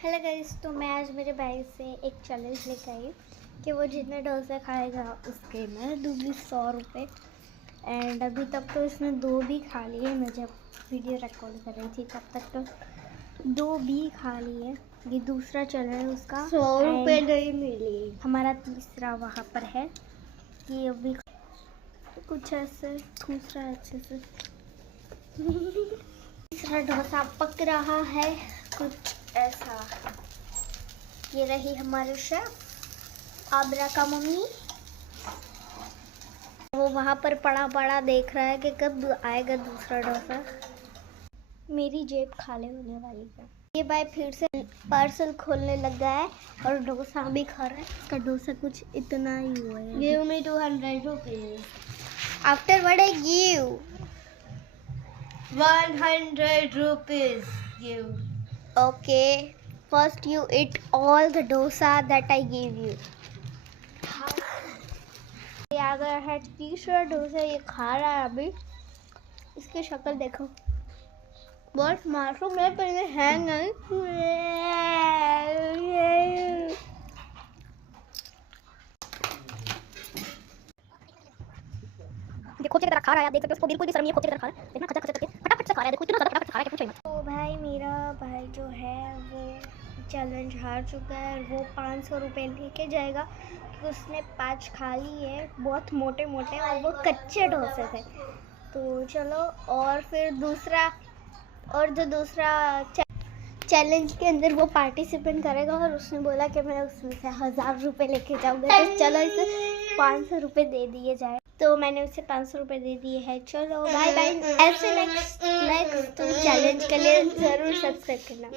Hello guys, तो मैं आज मेरे भाई से एक चैलेंज लेकर आई कि वो जितने डोसे खाएगा उसके मैं दूँगी 100 रुपये। एंड अभी तक तो इसने 2 भी खा लिए। मैं जब वीडियो रिकॉर्ड कर रही थी तब तक तो 2 भी खा लिए। ये दूसरा चल रहा है उसका। 100 रुपये नहीं मिली। हमारा तीसरा वहाँ पर है कि अभी कुछ ऐसे ठूस रहा है अच्छे से। तीसरा डोसा पक रहा है कुछ ऐसा। ये रही हमारे शेफ आबरा का मम्मी। वो वहाँ पर पड़ा देख रहा है कि कब आएगा दूसरा डोसा। मेरी जेब खाली होने वाली है। ये भाई फिर से पार्सल खोलने लग गया है और डोसा भी खा रहा है। इसका डोसा कुछ इतना ही हुआ है। Give me 200 rupees. After what I give 100 rupees. Give. Okay, first you eat all the dosa that I gave you. ये आ गया है तीसरा डोसा। ये खा रहा है अभी। इसकी शक्ल देखो, बहुत मासूम है पर ये है नहीं। देखो की तरह खा रहा है, आप देख सकते हो। उसको बिल्कुल भी शर्म नहीं है, खोचे की तरह खा रहा है। देखना खचा खचा करके फटाफट से खा रहा है। देखो इतना ज़्यादा फटाफट खा रहा है कि पूछो ही मत। तो भाई मेरा भाई जो है वो चैलेंज हार चुका है। वो 500 रुपये लेके जाएगा क्योंकि उसने 5 खा ली है। बहुत मोटे मोटे और वो कच्चे डोसे थे। तो चलो, और फिर दूसरा चैलेंज के अंदर वो पार्टिसिपेट करेगा और उसने बोला कि मैं उसमें से 1000 रुपये लेके जाऊँगा। तो चलो इसे 500 रुपये दे दिए जाए। तो मैंने उसे 500 रुपये दे दिए हैं। चलो बाय बाय। ऐसे नेक्स्ट तुम चैलेंज के लिए ज़रूर सब्सक्राइब करना।